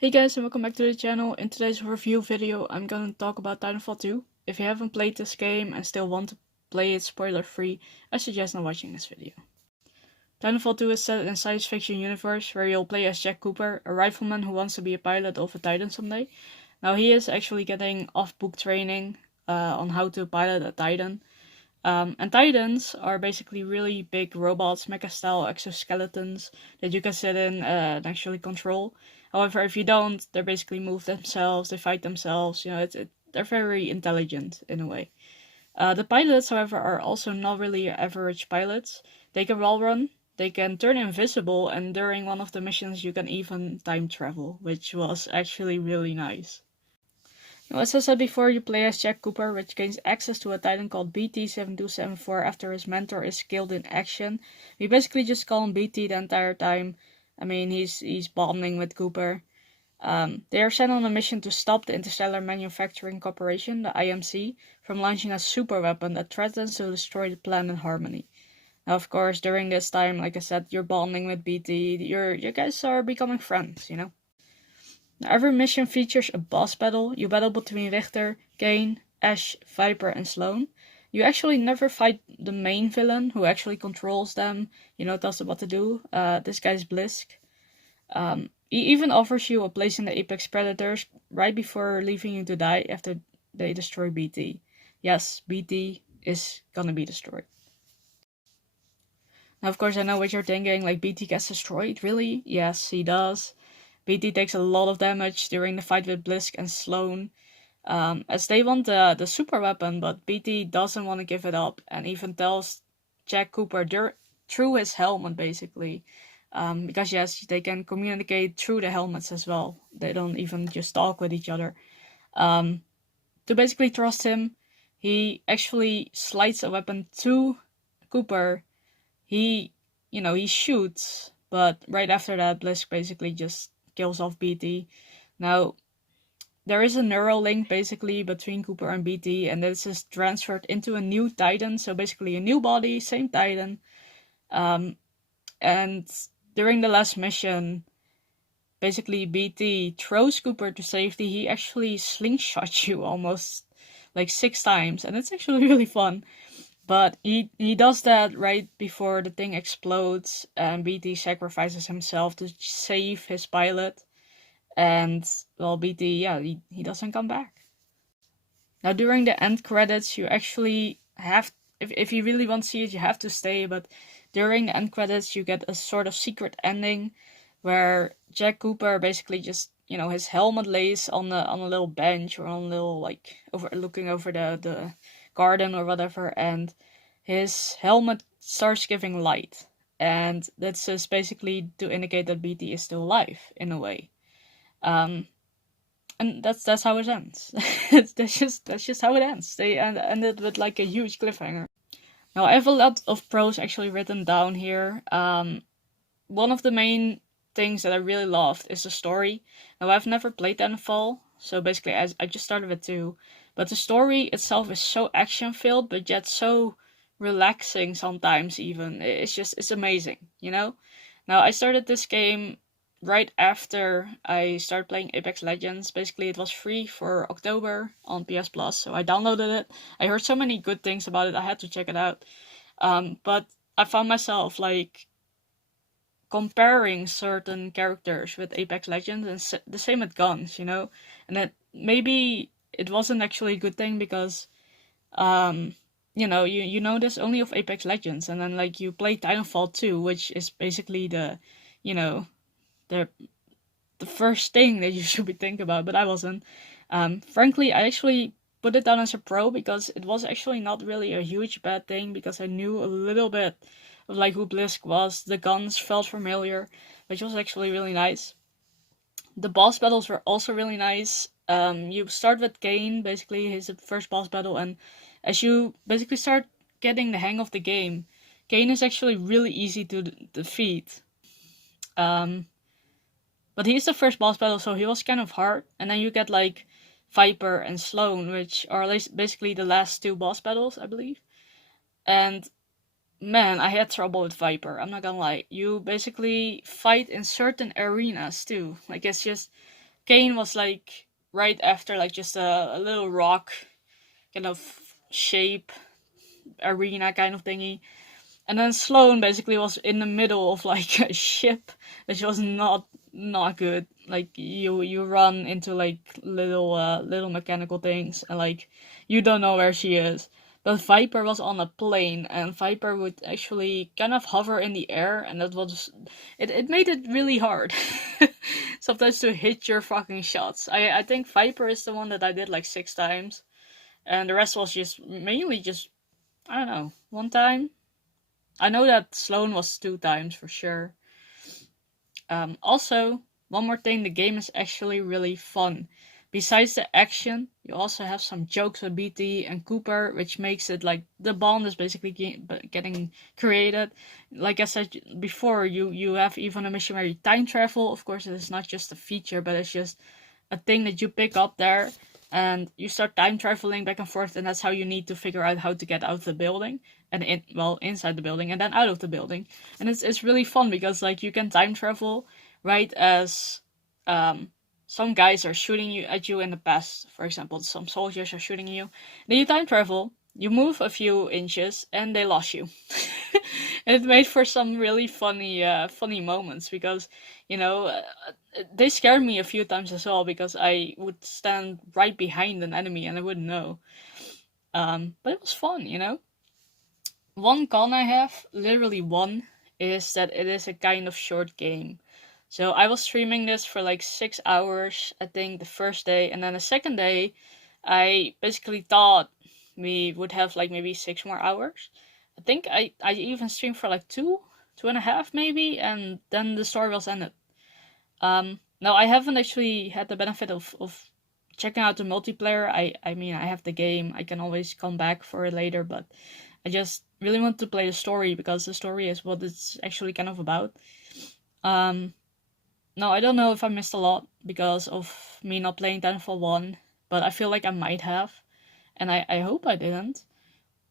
Hey guys, and welcome back to the channel. In today's review video I'm gonna talk about Titanfall 2. If you haven't played this game and still want to play it spoiler free, I suggest not watching this video. Titanfall 2 is set in a science fiction universe where you'll play as Jack Cooper, a rifleman who wants to be a pilot of a Titan someday. Now he is actually getting off-book training on how to pilot a Titan. And Titans are basically really big robots, mecha-style exoskeletons that you can sit in and actually control. However, if you don't, they basically move themselves, they fight themselves. They're very intelligent in a way. The pilots, however, are also not really average pilots. They can wall run, they can turn invisible, and during one of the missions, you can even time travel, which was actually really nice. Now, as I said before, you play as Jack Cooper, which gains access to a Titan called BT-7274 after his mentor is killed in action. We basically just call him BT the entire time. I mean, he's bonding with Cooper. They are sent on a mission to stop the Interstellar Manufacturing Corporation, the IMC, from launching a super weapon that threatens to destroy the planet Harmony. Now, of course, during this time, like I said, you're bonding with BT. You guys are becoming friends, you know. Every mission features a boss battle. You battle between Richter, Kane, Ash, Viper, and Sloan. You actually never fight the main villain who actually controls them, tells them what to do. This guy's Blisk. He even offers you a place in the Apex Predators right before leaving you to die after they destroy BT. Yes, BT is gonna be destroyed. Now, of course, I know what you're thinking, like, BT gets destroyed, really? Yes, he does. BT takes a lot of damage during the fight with Blisk and Sloan, as they want the super weapon, but BT doesn't want to give it up, and even tells Jack Cooper through his helmet, basically, because yes, they can communicate through the helmets as well. They don't even just talk with each other. To basically trust him, he actually slides a weapon to Cooper. He shoots, but right after that, Blisk basically just kills off BT. Now, there is a neural link basically between Cooper and BT, and this is transferred into a new Titan, so basically a new body, same Titan. And during the last mission, basically BT throws Cooper to safety. He actually slingshots you almost like 6 times, and it's actually really fun. But he does that right before the thing explodes, and BT sacrifices himself to save his pilot. And, well, BT, yeah, he doesn't come back. Now, during the end credits, you actually have, if you really want to see it, you have to stay. But during the end credits, you get a sort of secret ending where Jack Cooper basically just, his helmet lays on a little bench or on a little, like, looking over the garden or whatever, and his helmet starts giving light, and that's just basically to indicate that BT is still alive in a way. And that's how it ends. that's just how it ends. They ended with like a huge cliffhanger. Now, I have a lot of pros actually written down here. One of the main things that I really loved is the story. Now, I've never played Titanfall, so basically I just started with 2. But the story itself is so action-filled, but yet so relaxing sometimes even. It's amazing, Now, I started this game right after I started playing Apex Legends. Basically, it was free for October on PS Plus, so I downloaded it. I heard so many good things about it, I had to check it out. But I found myself, like, comparing certain characters with Apex Legends, and the same with guns, and that maybe it wasn't actually a good thing because, you know this only of Apex Legends, and then like you play Titanfall 2, which is basically the, the the first thing that you should be thinking about, but I wasn't. Frankly, I actually put it down as a pro because it was actually not really a huge bad thing because I knew a little bit of like who Blisk was. The guns felt familiar, which was actually really nice. The boss battles were also really nice. You start with Kane, basically his first boss battle, and as you basically start getting the hang of the game, Kane is actually really easy to defeat. But he's the first boss battle, so he was kind of hard. And then you get like Viper and Sloan, which are basically the last 2 boss battles, I believe. And man, I had trouble with Viper, I'm not gonna lie. You basically fight in certain arenas too. Like, it's just Kane was like right after like just a little rock kind of shape arena kind of thingy. And then Sloan basically was in the middle of like a ship, which was not good. Like you run into like little mechanical things, and like you don't know where she is. But Viper was on a plane, and Viper would actually kind of hover in the air, and that was it made it really hard sometimes to hit your fucking shots. I think Viper is the one that I did like 6 times, and the rest was just mainly just, I don't know, one time. I know that Sloan was 2 times for sure. Also, one more thing, the game is actually really fun. Besides the action, you also have some jokes with BT and Cooper, which makes it like the bond is basically getting created. Like I said before, you have even a mission where you time travel. Of course, it is not just a feature, but it's just a thing that you pick up there, and you start time traveling back and forth, and that's how you need to figure out how to get out of the building and inside the building and then out of the building. And it's really fun because like you can time travel right as some guys are shooting at you in the past. For example, some soldiers are shooting you. Then you time travel, you move a few inches, and they lost you. And it made for some really funny moments because, you know, they scared me a few times as well because I would stand right behind an enemy and I wouldn't know. But it was fun, you know. One con I have, literally one, is that it is a kind of short game. So I was streaming this for like 6 hours, I think, the first day, and then the second day, I basically thought we would have like maybe 6 more hours. I think I even streamed for like 2.5 maybe, and then the story was ended. Now I haven't actually had the benefit of checking out the multiplayer. I mean, I have the game, I can always come back for it later, but I just really want to play the story because the story is what it's actually kind of about. Now I don't know if I missed a lot because of me not playing Titanfall 1, but I feel like I might have, and I hope I didn't.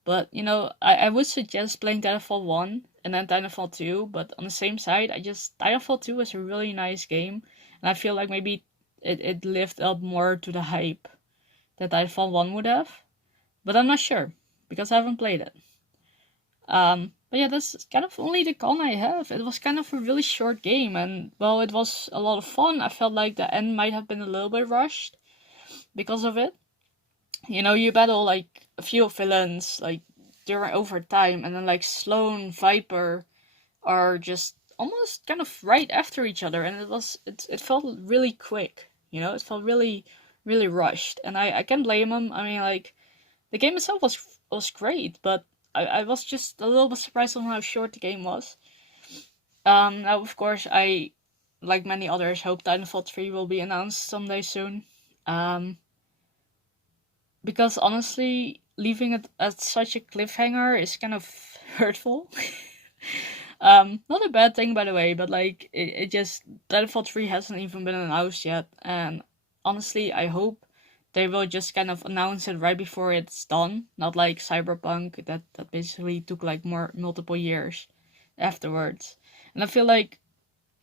But, you know, I would suggest playing Titanfall 1 and then Titanfall 2, but on the same side, Titanfall 2 is a really nice game, and I feel like maybe it lived up more to the hype that Titanfall 1 would have, but I'm not sure because I haven't played it. But yeah, that's kind of only the con I have. It was kind of a really short game, and well, it was a lot of fun. I felt like the end might have been a little bit rushed because of it. You know, you battle like a few villains like during over time, and then like Sloan, Viper are just almost kind of right after each other, and it felt really quick. You know, it felt really rushed, and I can't blame them. I mean, like the game itself was great, but I was just a little bit surprised on how short the game was. Now of course I, like many others, hope Titanfall 3 will be announced someday soon. Because honestly, leaving it at such a cliffhanger is kind of hurtful. Not a bad thing by the way, but like it just Titanfall 3 hasn't even been announced yet, and honestly I hope they will just kind of announce it right before it's done, not like Cyberpunk that basically took like multiple years afterwards. And I feel like,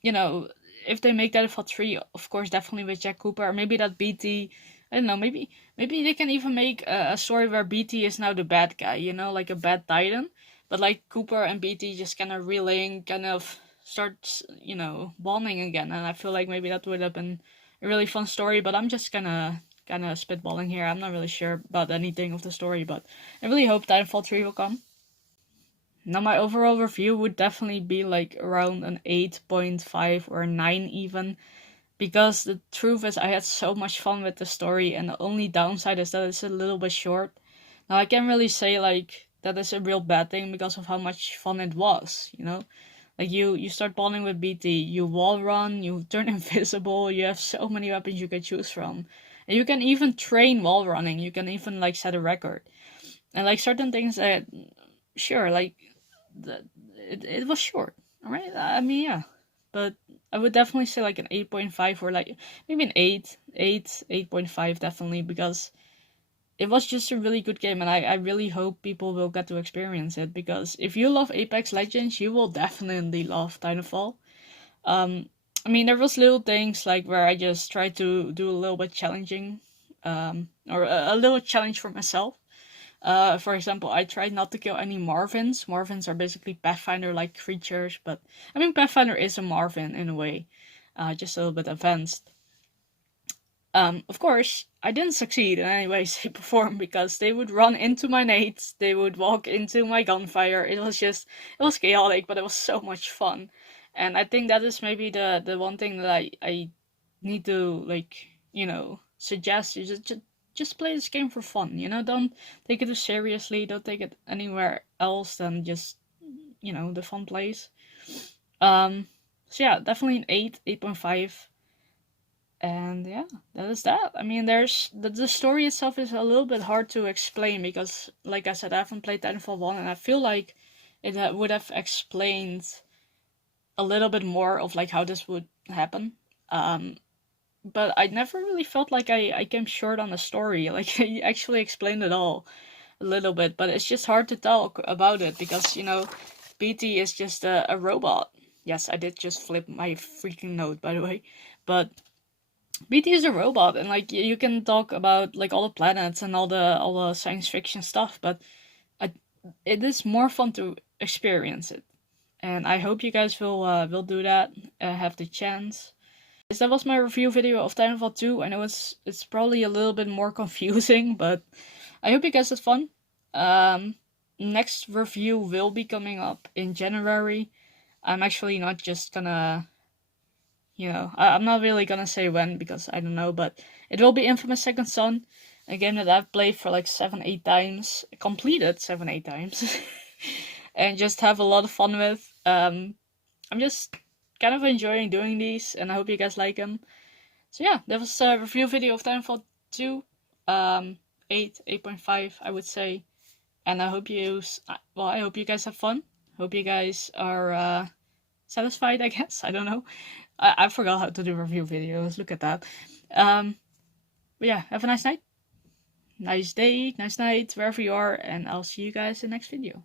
you know, if they make Titanfall 3, of course, definitely with Jack Cooper, or maybe that BT, I don't know, maybe they can even make a story where BT is now the bad guy, you know, like a bad Titan, but like Cooper and BT just kind of relaying, kind of start, you know, bonding again, and I feel like maybe that would have been a really fun story, but I'm just kind of spitballing here. I'm not really sure about anything of the story, but I really hope Titanfall 3 will come. Now, my overall review would definitely be like around an 8.5 or 9 even, because the truth is I had so much fun with the story, and the only downside is that it's a little bit short. Now, I can't really say like that is a real bad thing because of how much fun it was, you know? Like you start bonding with BT, you wall run, you turn invisible, you have so many weapons you can choose from. And you can even train wall running, you can even like set a record. And like certain things that, sure, like it was short, alright? I mean, yeah. But I would definitely say like an 8.5 or like maybe an 8.5 definitely, because it was just a really good game, and I really hope people will get to experience it, because if you love Apex Legends, you will definitely love Titanfall. I mean, there was little things like where I just tried to do a little bit challenging, or a little challenge for myself. For example, I tried not to kill any Marvins. Marvins are basically Pathfinder-like creatures, but I mean Pathfinder is a Marvin in a way, just a little bit advanced. Of course, I didn't succeed in any way, shape, or form because they would run into my nades, they would walk into my gunfire. It was chaotic, but it was so much fun. And I think that is maybe the one thing that I need to, like, suggest. You just play this game for fun, don't take it too seriously, don't take it anywhere else than just, the fun place. So yeah, definitely an 8, 8.5. And yeah, that is that. I mean, the story itself is a little bit hard to explain because, like I said, I haven't played Titanfall 1, and I feel like would have explained a little bit more of like how this would happen. But I never really felt like I came short on the story. Like, I actually explained it all a little bit, but it's just hard to talk about it because, BT is just a robot. Yes, I did just flip my freaking note, by the way. But BT is a robot, and like you can talk about like all the planets and all the science fiction stuff, but I, it is more fun to experience it. And I hope you guys will do that, have the chance. Yes, that was my review video of Titanfall 2. I know it's probably a little bit more confusing, but I hope you guys had fun. Next review will be coming up in January. I'm actually not just gonna, I'm not really gonna say when because I don't know, but it will be Infamous Second Son, a game that I've played for like 7, 8 times, completed 7, 8 times, and just have a lot of fun with. I'm just kind of enjoying doing these, and I hope you guys like them. So yeah, that was a review video of Titanfall 2, 8, 8.5, I would say. And I hope I hope you guys have fun. Hope you guys are satisfied, I guess. I don't know. I forgot how to do review videos. Look at that. But yeah, have a nice night. Nice day, nice night, wherever you are, and I'll see you guys in the next video.